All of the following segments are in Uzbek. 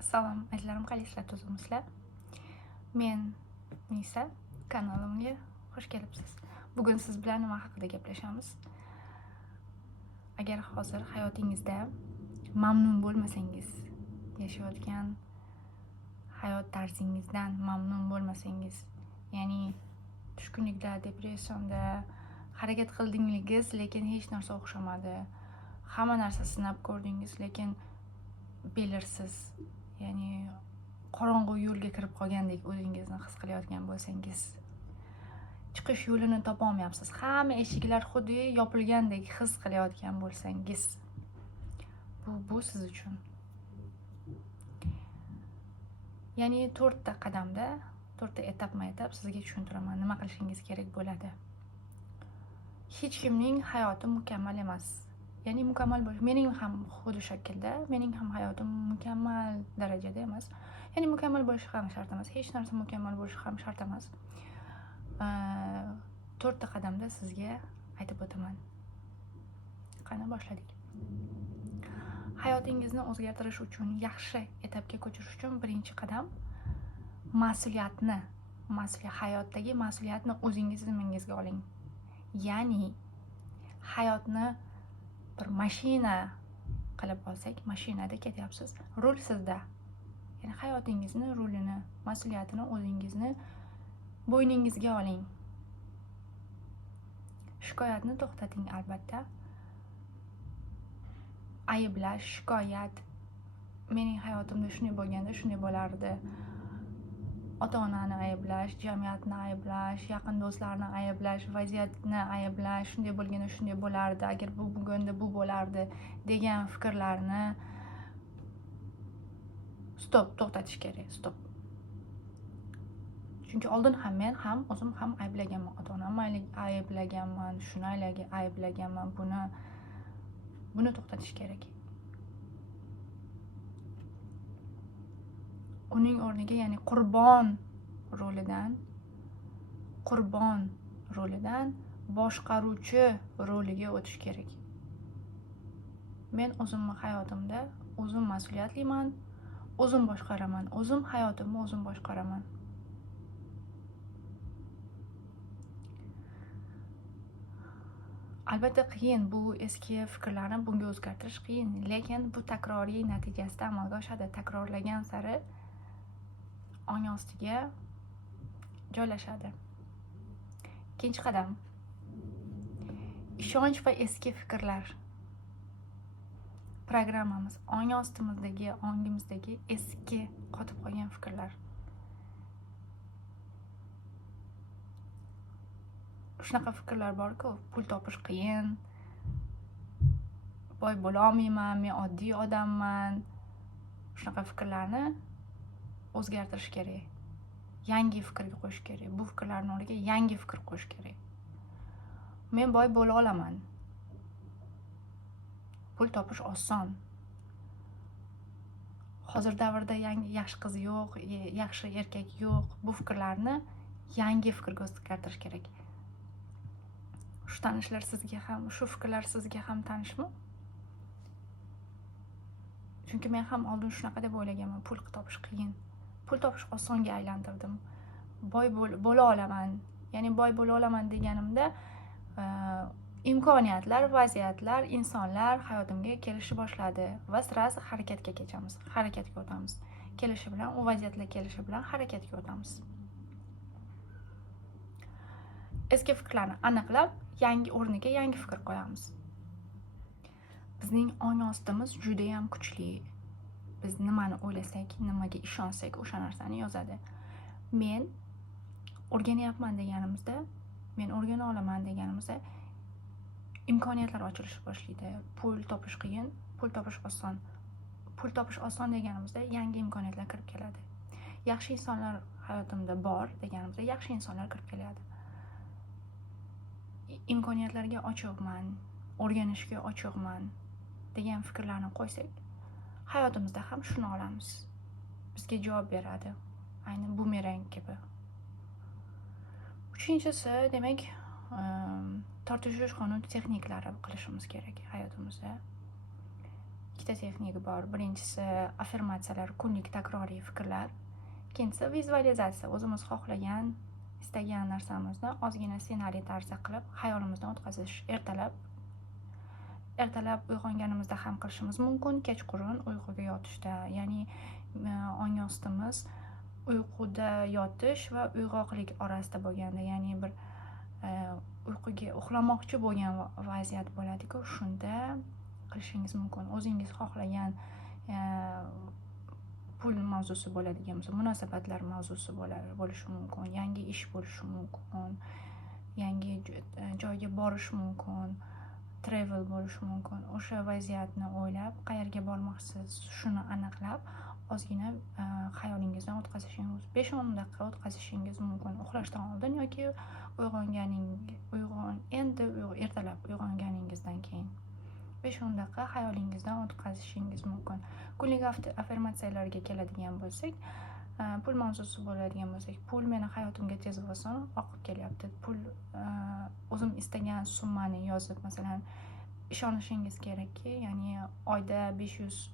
Salom, aytlarim, qalaysizlar, tuzukmisizlar? Men Nisa, kanalimga xush kelibsiz. Bugun siz bilan nima haqida gaplashamiz? Agar hozir hayotingizda mamnun bo'lmasangiz, yashayotgan hayot tarzingizdan mamnun bo'lmasangiz, ya'ni tushkunlikda, depressiyonda harakat qildingiz, lekin hech narsa o'xshamadi. Hamma narsa sinab ko'rdingiz, lekin belirsiz, ya'ni qorong'u yo'lga kirib qolgandek o'zingizni his qilayotgan bo'lsangiz, chiqish yo'lini topa olmayapsiz, hamma eshiklar xuddi yopilgandek his qilayotgan bo'lsangiz, bu siz uchun. Ya'ni 4 ta qadamda, 4 ta etapma-etap sizga tushuntiraman nima qilishingiz kerak bo'ladi. Hech kimning hayoti mukammal emas. Ya'ni mukammal bo'lish, mening ham xuddi shaklda, mening ham hayotim mukammal darajada emas. Ya'ni mukammal bo'lishi ham shart emas, hech narsa mukammal bo'lishi ham shart emas. 4 ta qadamda sizga aytib o'taman. Qani boshladik. Hayotingizni o'zgartirish uchun, yaxshi etapga ko'chirish uchun birinchi qadam hayotdagi mas'uliyatni o'zingiz zimmangizga oling. Ya'ni hayotni bir mashina qilib olsak, mashinada ketyapsiz, rul sizda. Ya'ni hayotingizni rulini, mas'uliyatini o'zingizni bo'yningizga oling. Shikoyatni to'xtating albatta. Ayblash, shikoyat, mening hayotimda shunday bo'lganda shunday bo'lardi. Ota-onani ayblash, jamiyatni ayblash, yaqin do'stlarni ayblash, vaziyatni ayblash, shunday bo'lganda shunday bo'lardi, agar bu bo'lganda bu bo'lardi degan fikrlarni to'xtatish kerak. Chunki oldin ham men ham o'zim ham ayblaganman, ota-onamni ayblaganman, shuni ayblaganman, buni to'xtatish kerak. Uning o'rniga, ya'ni qurbon rolidan boshqaruvchi roliga o'tish kerak. Men o'zimni hayotimda o'zim mas'uliyatliman, o'zim boshqaraman, o'zim hayotimni o'zim boshqaraman. Albatta qiyin, bu eski fikrlarni bunga o'zgartirish qiyin, lekin bu takroriy natijasida amalga oshadi. Takrorlagan sari ong ostiga joylashadi. Ikkinchi qadam, ishonch va eski fikrlar. Programmamiz, ongimizdagi eski qotib qolgan fikrlar. Shunaqa fikrlar borku, pul topish qiyin, boy bo'la olmayman, men oddiy odamman. Shunaqa fikrlarni o'zgartirish kerak. Yangi fikrga qo'yish kerak. Bu fikrlarning o'rniga yangi fikr qo'yish kerak. Men boy bo'la olaman. Pul topish oson. Hozir davrda yaxshi qiz yo'q, yaxshi erkak yo'q. Bu fikrlarni yangi fikrga o'zgartirish kerak. Shu fikrlar sizga ham tanishmi? Chunki men ham oldin shunaqa deb o'ylaganman, pul topish qiyin. Pul topish osonga aylantirdim. Boy bo'la olaman. Ya'ni boy bo'la olaman deganimda imkoniyatlar, vaziyatlar, insonlar hayotimga kelishi boshladi va sirasi harakatga o'tamiz. Kelishi bilan, u vaziyatlar kelishi bilan harakatga o'tamiz. Eski fikrlarni aniqlab, o'rniga yangi fikr qo'yamiz. Bizning ong ostimiz juda ham kuchli. Biz nimani o'ylasak, nimaga ishonsak, o'sha narsani yozadi. Men o'rganyapman deganimizda, men o'rgana olaman deganimizda imkoniyatlar ochilish boshlaydi. Pul topish qiyin, pul topish oson. Pul topish oson deganimizda yangi imkoniyatlar kirib keladi. Yaxshi insonlar hayotimda bor deganimizda yaxshi insonlar kirib keladi. Imkoniyatlarga ochiqman, o'rganishga ochiqman degan fikrlarni qo'ysak, hayotimizda ham shuni olamiz. Bizga javob beradi. Ayni bumerang kabi. Uchinchisi, demak, tortishish qonun texnikalari qilishimiz kerak hayotimizda. ikkita texnika bor. Birinchisi affirmatsiyalar, kunlik takroriy fikrlar. Ikkinchisi vizualizatsiya. O'zimiz xohlagan, istagan narsamizni ozgina ssenariy tarzda qilib xayolimizdan o'tkazish. Ertalab uyg'onganimizda ham qilishimiz mumkin, kechqurun uyquga yotishda. Ya'ni ong ostimiz uyquda yotish va uyg'oqlik orasida bo'lganda, ya'ni bir uyquga uxlamoqchi bo'lgan vaziyat bo'ladi-ku, shunda qilishingiz mumkin. O'zingiz xohlagan pul mavzusi bo'ladigan bo'lsa, munosabatlar mavzusi bo'lishi mumkin, yangi ish bo'lishi mumkin, yangi joyga borish mumkin, travel bo'lishi mumkin. O'sha vaziyatni o'ylab, qayerga bormoqchisiz, shuni aniqlab, ozgina xayolingizdan o'tkazishingiz, 5-10 daqiqa o'tkazishingiz mumkin. Uxlashdan oldin yoki ertalab uyg'onganingizdan keyin 5-10 daqiqa xayolingizdan o'tkazishingiz mumkin. Kunlik affirmatsiyalarga keladigan bo'lsak, pul mavzusi bo'ladigan bo'lsak, pul meni hayotimga tez va oson oqib kelyapti. Pul o'zim istagan summani yozib, masalan, ishonishingiz kerakki, ya'ni oyda 500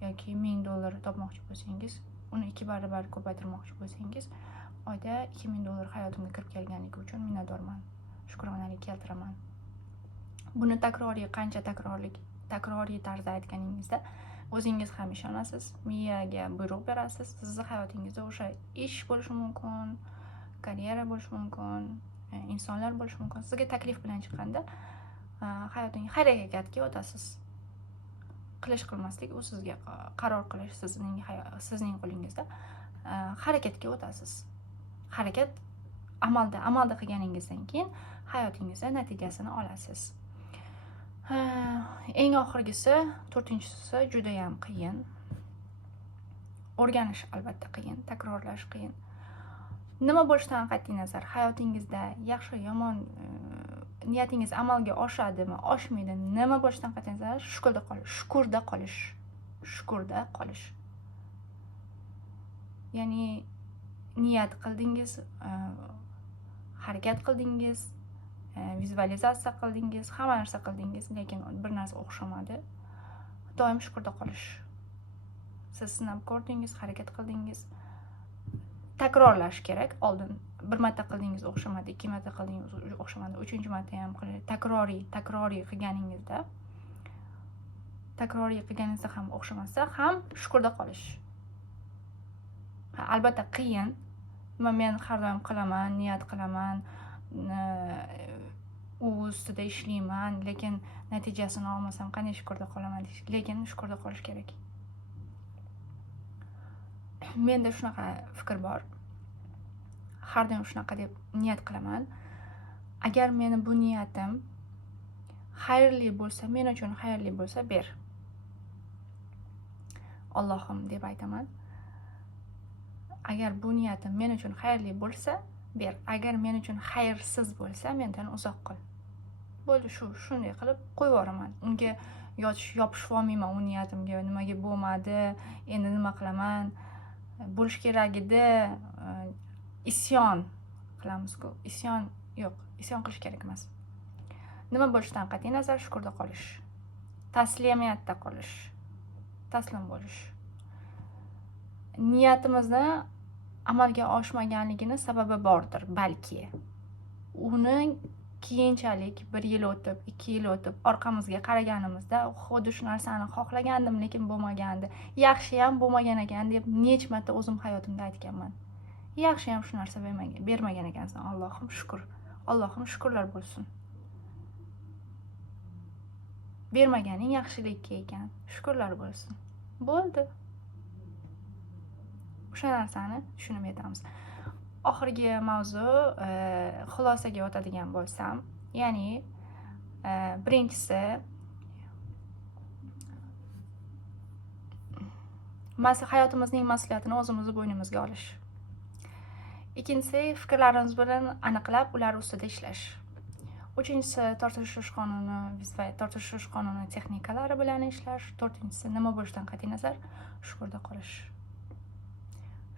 yoki $1000 topmoqchi bo'lsangiz, uni 2 barobar ko'paytirmoqchi bo'lsangiz, oyda $2000 hayotimga kirib kelganligi uchun minnatdorman, shukronalik keltiraman. Buni qancha takroriy tarzda aytganingizda o'zingiz ham ishonasiz, miyaga buyruq berasiz. Sizni hayotingizda o'sha ish bo'lishi mumkin, karyera bo'lishi mumkin, insonlar bo'lishi mumkin. Sizga taklif bilan chiqqanda hayotingiz harakatga o'tasiz. Qilmaslik u sizga, qaror qilish sizning qo'lingizda. Harakatga o'tasiz. Harakat amalda qilganingizdan keyin hayotingizda natijasini olasiz. Eng oxirgisi, 4-inchisi juda ham qiyin. O'rganish albatta qiyin, takrorlash qiyin. Nima bo'lishidan qat'iy nazar, hayotingizda yaxshi yomon niyatingiz amalga oshadimi, oshmaydimi, nima bo'lishidan qat'iy nazar, shukurda qolish. Ya'ni niyat qildingiz, harakat qildingiz, vizualizatsiya qildingiz, hamma narsa qildingiz, lekin bir narsa o'xshamadi. Doim shukurda qolish. Siz sinab ko'rdingiz, harakat qildingiz, takrorlash kerak. Oldin bir marta qildingiz, o'xshamadi, 2 marta qildingiz, o'xshamadi, 3-chi marta ham takroriy qilganingizda ham o'xshamasa ham shukurda qolish. Albatta qiyin. Men har doim qilaman, niyat qilaman, u ustida ishlayman, lekin natijasini olmasam qanday shukurda qolaman deyish. Lekin shukurda qolish kerak. Menda shunaqa fikr bor. Har doim shunaqa deb niyat qilaman. Agar meni bu niyatim xayrli bo'lsa, men uchun xayrli bo'lsa, ber. Allohim deb aytaman. Agar bu niyatim men uchun xayrli bo'lsa, ber. Agar men uchun xayrsiz bo'lsa, mendan uzoq qil. Bo'ldi, shunday qilib qo'yib yuboraman. Unga yopishib olmayman u niyatimga, nimaga bo'lmadi, endi nima qilaman, bo'lish kerak edi, isyon qilamiz-ku. Isyon qilish kerak emas. Nima bo'lishidan qat'iy nazar, shukurda qolish, taslimiyatda qolish, taslim bo'lish. Niyatimizni amalga oshmaganligini sababi bordir, balki. Uni keyinchalik 1 yil o'tib, 2 yil o'tib, orqamizga qaraganimizda, xuddi shu narsani xohlagandim, lekin bo'lmagandi. Yaxshi ham bo'lmagan ekan deb necha marta o'zim hayotimda aytganman. Yaxshi ham shu narsa bermagan ekansan. Allohim shukr. Allohim shukrlar bo'lsin. Bermaganing yaxshilikka ekan. Shukrlar bo'lsin. Bo'ldi. O'sha narsani tushunib yetamiz. Oxirgi mavzu, xulosaga o'tadigan bo'lsam, ya'ni birinchisi hayotimizning mas'uliyatini o'zimiz bo'ynimizga olish. Ikkinchisi, fikrlarimiz bilan aniqlab, ular ustida ishlash. Uchinchisi, tortishish qonuni texnikalari bilan ishlash. To'rtinchisi, nima bo'lishidan qat'iy nazar, shukurda qolish.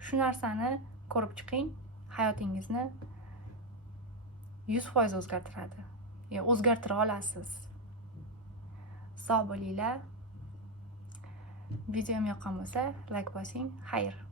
Shu narsani ko'rib chiqing, hayotingizni 100% o'zgartiradi. O'zgartira olasiz. Sog' bo'linglar. Videom yoqqan bo'lsa, like bosing. Xayr.